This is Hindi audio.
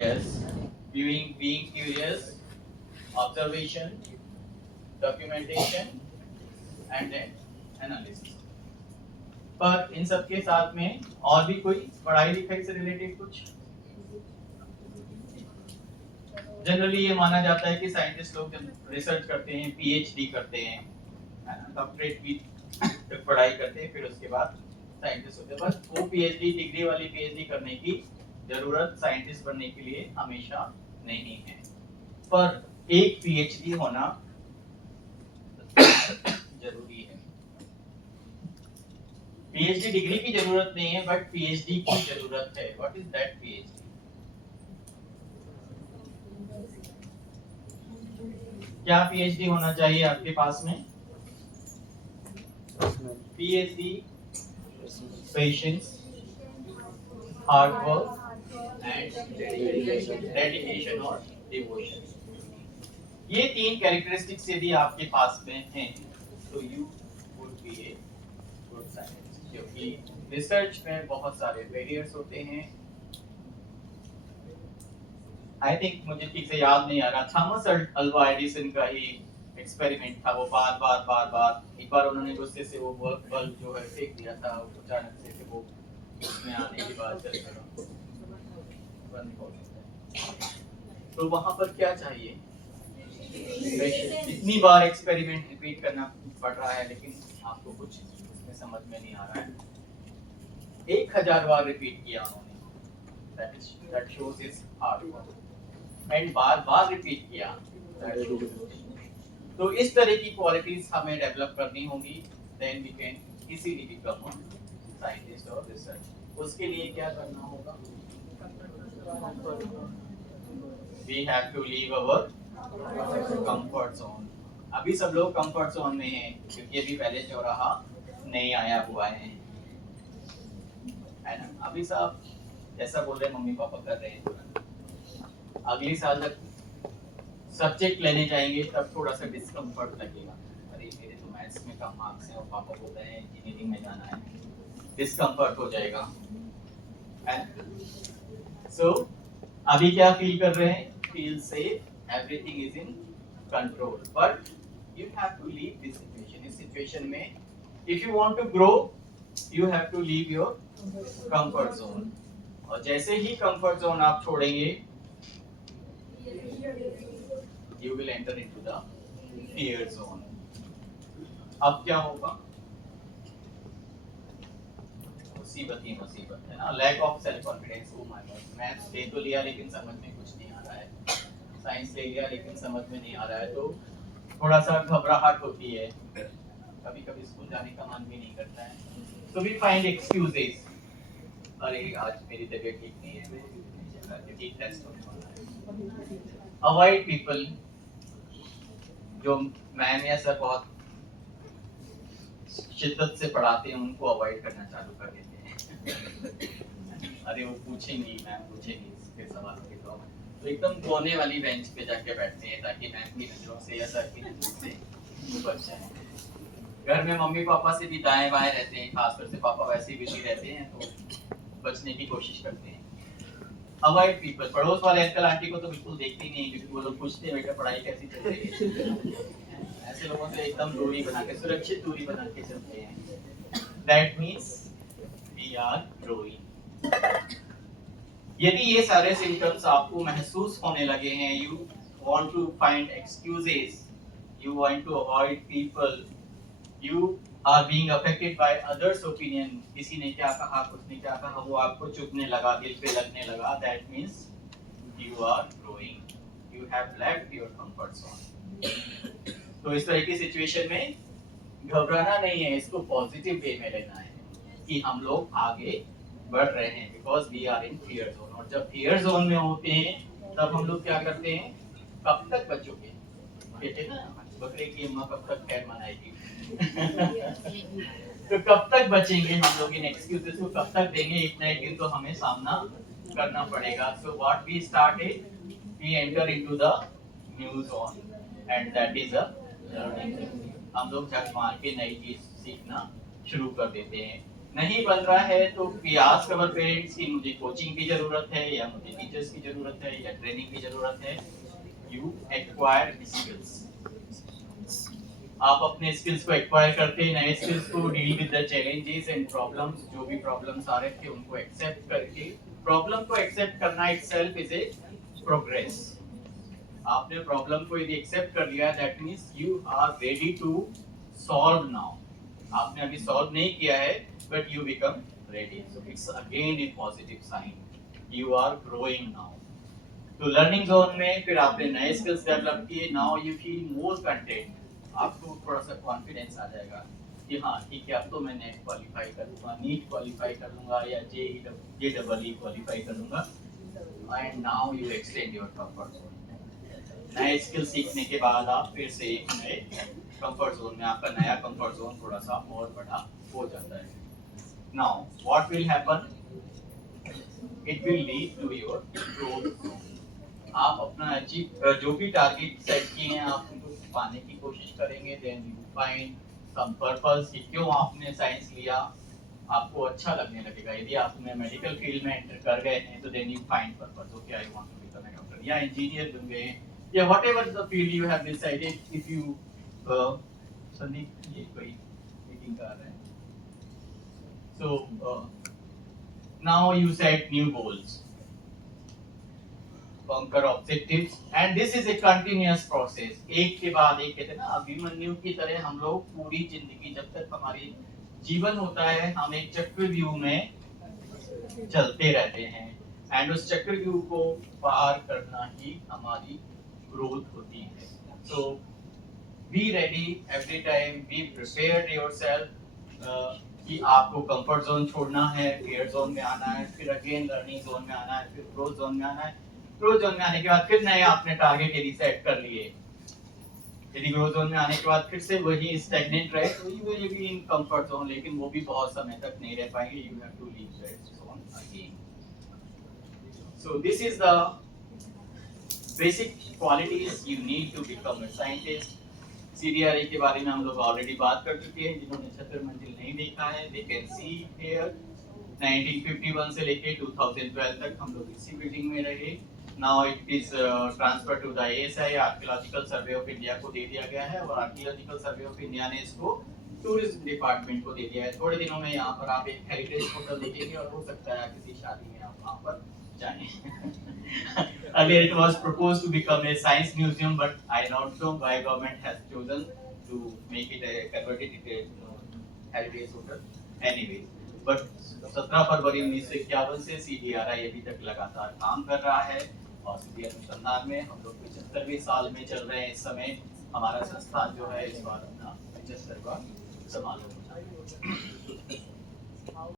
Yes, being curious, observation, documentation, and then analysis. पर इन सब के साथ में और भी कोई पढ़ाई लिखाई से रिलेटेड कुछ जनरली ये माना जाता है कि साइंटिस्ट लोग जब रिसर्च करते हैं पीएचडी करते हैं डॉक्टरेट की पढ़ाई करते हैं फिर उसके बाद साइंटिस्ट होते हैं बस वो पीएचडी डिग्री वाली पीएचडी करने की जरूरत साइंटिस्ट बनने के लिए हमेशा नहीं है पर एक पीएचडी होना जरूरी है पीएचडी डिग्री की जरूरत नहीं है बट पीएचडी की जरूरत है व्हाट इज दैट पीएचडी क्या पीएचडी होना चाहिए आपके पास में PhD patience hard work and dedication और डिवोशन ये तीन कैरेक्टरिस्टिक्स यदि आपके पास में हैं तो you would be a good scientist क्योंकि रिसर्च में बहुत सारे बैरियर्स होते हैं आई थिंक मुझे ठीक से याद नहीं आ रहा थॉमस अल्वा एडिसन का ही एक्सपेरिमेंट था वो बार एक बार उन्होंने गुस्से से वो बल्ब जो है फेंक दिया था अचानक से वो उसमें आने के बाद बंद हो गया तो वहां पर क्या चाहिए इतनी बार एक्सपेरिमेंट रिपीट करना पड़ रहा है लेकिन आपको कुछ उसमें समझ में नहीं आ रहा है 1000 बार रिपीट किया उन्होंने that shows his hard work and bar repeat किया तो इस तरह की क्वालिटीज हमें डेवलप करनी होगी then we can easily become a scientist और रिसर्च उसके लिए क्या करना होगा we have to leave our comfort zone अभी सब लोग कंफर्ट जोन में हैं क्योंकि अभी पहले चौराहा नहीं आया हुआ है ना अभी सब जैसा बोल रहे मम्मी पापा कर रहे हैं अगले साल तक सब्जेक्ट लेने जाएंगे तब थोड़ा सा डिस्कम्फर्ट लगेगा अरे मेरे तो मैथ्स में कम मार्क्स हैं और पापा बोलते हैं इंजीनियरिंग में जाना है डिस्कम्फर्ट हो जाएगा सो अभी क्या फील कर रहे हैं feel safe everything is in control but you have to leave this situation इस सिचुएशन में if you want to grow you have to leave your comfort zone और जैसे ही कंफर्ट जोन आप छोड़ेंगे you will enter into the fear zone अब क्या होगा मुसीबत है ना lack of self confidence oh my God maths ले तो लिया लेकिन समझ में कुछ नहीं आ रहा है साइंस ले लिया लेकिन समझ में नहीं आ रहा है तो थोड़ा सा घबराहट होती है कभी कभी स्कूल जाने का मन भी नहीं करता है so we find excuses अरे आज मेरी तबीयत ठीक नहीं है ठीक टेस्ट होने वाला है अवॉइड पीपल जो मैम या सर बहुत शिद्दत से पढ़ाते हैं उनको अवॉइड करना चालू कर देते हैं अरे वो पूछेंगी मैम पूछेंगी इसके सवालों के तो एकदम कोने वाली बेंच पे जाके बैठते हैं ताकि मैम की नजरों से या सर की नजरों से बच जाए घर में मम्मी पापा से भी दाएं बाएं रहते हैं खासकर से पापा वैसे ही बिजी रहते हैं तो बचने की कोशिश करते हैं अवॉइड पीपल पड़ोस वाले अंकल आंटी को तो बिल्कुल देखते ही नहीं क्योंकि वो लोग पूछते हैं बेटा पढ़ाई कैसी चल रही है ऐसे लोगों से एकदम दूरी बना के सुरक्षित दूरी बना के चलते हैं that means we are growing यदि ये सारे सिम्टम्स आपको महसूस होने लगे हैं you want to find excuses you want to avoid people you are being affected by others opinion किसी ने क्या कहा उसने क्या कहा वो आपको चुभने लगा दिल पे लगने लगा that means you are growing you have left your comfort zone तो इस तरह की सिचुएशन में घबराना नहीं है इसको पॉजिटिव वे में लेना है कि हम लोग आगे बढ़ रहे हैं because we are in fear zone और जब fear zone में होते हैं तब हम लोग क्या करते हैं कब तक बचोगे कहते ना बकरे की अम्मा कब तक खैर मनाएगी तो कब तक बचेंगे हम लोग इन एक्सक्यूजेस को कब तक देंगे इतना एक दिन तो हमें सामना करना पड़ेगा so what we started we enter into the new zone and that is a learning हम लोग झक मार के नई चीज सीखना शुरू कर देते हैं नहीं बन रहा है तो वी आस्क अवर पेरेंट्स कि मुझे कोचिंग की जरूरत है या मुझे टीचर्स की जरूरत है या ट्रेनिंग की जरूरत है। You acquire skills. आप अपने स्किल्स को एक्वायर करते हैं, नए स्किल्स को deal with the challenges and problems, जो भी प्रॉब्लम्स आ रहे थे उनको एक्सेप्ट करके, प्रॉब्लम को एक्सेप्ट करना इटसेल्फ इज ए प्रोग्रेस। आपने प्रॉब्लम को यदि एक्सेप्ट कर लिया that means you are ready to solve now. आपने अभी सॉल्व नहीं किया है but you become ready, so it's again a positive sign, you are growing now. तो लर्निंग जोन में फिर आपने नए स्किल्स डेवलप किए, now you feel more content, आपको थोड़ा सा कॉन्फिडेंस आ जाएगा कि हाँ ठीक है, अब तो मैं नेट क्वालिफाई कर लूंगा, नीट क्वालिफाई कर लूंगा या जे डबल ई क्वालिफाई कर लूंगा। And now you extend your comfort zone. नए स्किल सीखने के बाद आप फिर से एक नए कंफर्ट जोन में, आपका नया कंफर्ट जोन थोड़ा सा और बड़ा हो जाता है। Now what will happen, it will lead to your growth. आप अपना अचीव जो भी टारगेट सेट किए हैं आप उनको पाने की कोशिश करेंगे। Then you find some purpose कि क्यों आपने साइंस लिया, आपको अच्छा लगने लगेगा। यदि आपने मेडिकल फील्ड में एंटर कर गए हैं तो then you find purpose, okay I want to become a doctor या इंजीनियर बन गए या whatever the field you have decided. If you Sandeep ये कोई मीटिंग कर रहे हैं, so now you set new goals, conquer objectives and this is a continuous process। एक के बाद एक, कहते हैं ना अभिमन्यु की तरह हम लोग पूरी जिंदगी जब तक हमारी जीवन होता है हम एक चक्रव्यूह में चलते रहते हैं एंड उस चक्रव्यूह को पार करना ही हमारी ग्रोथ होती है। So be ready every time, be prepared yourself कि आपको कंफर्ट जोन छोड़ना है, फेयर जोन में आना है, फिर अगेन लर्निंग जोन में आना है, फिर ग्रोथ जोन में आना है। ग्रोथ जोन में आने के बाद फिर नए आपने टारगेट यदि सेट कर लिए, यदि ग्रोथ जोन में आने के बाद फिर से वही स्टैग्नेंट रहे तो you will be in comfort zone, लेकिन वो भी बहुत समय तक नहीं रह पाएंगे। You have to leave that zone again. So this is the basic qualities you need to become a scientist. CDRA के बारे में हम लोग ऑलरेडी बात कर चुके हैं, जिन्होंने छत्र मंजिल नहीं देखा है दे कैन सी हियर। 1951 से लेके 2012 तक हम लोग इसी बिल्डिंग में रहे। Now it is transfer to the ASI, Archaeological Survey of India को दे दिया गया है और आर्कियोलॉजिकल सर्वे ऑफ इंडिया ने इसको टूरिज्म डिपार्टमेंट को दे दिया है। थोड़े दिनों में यहाँ पर आप एक हेरिटेज होटल देखेंगे और हो सकता है किसी शादी में आप वहाँ पर जाएं। Earlier it was proposed to become a science museum, but I don't know why government has chosen to make it a converted it a heritage hotel. Anyway, but 17 फरवरी 1951 से सीडीआरआई अभी तक लगातार काम कर रहा है और सीधी अनुसंधान में हम लोग 75वें साल में चल रहे हैं। इस समय हमारा संस्थान जो है इस बार अपना 75वां समारोह मना रहा है।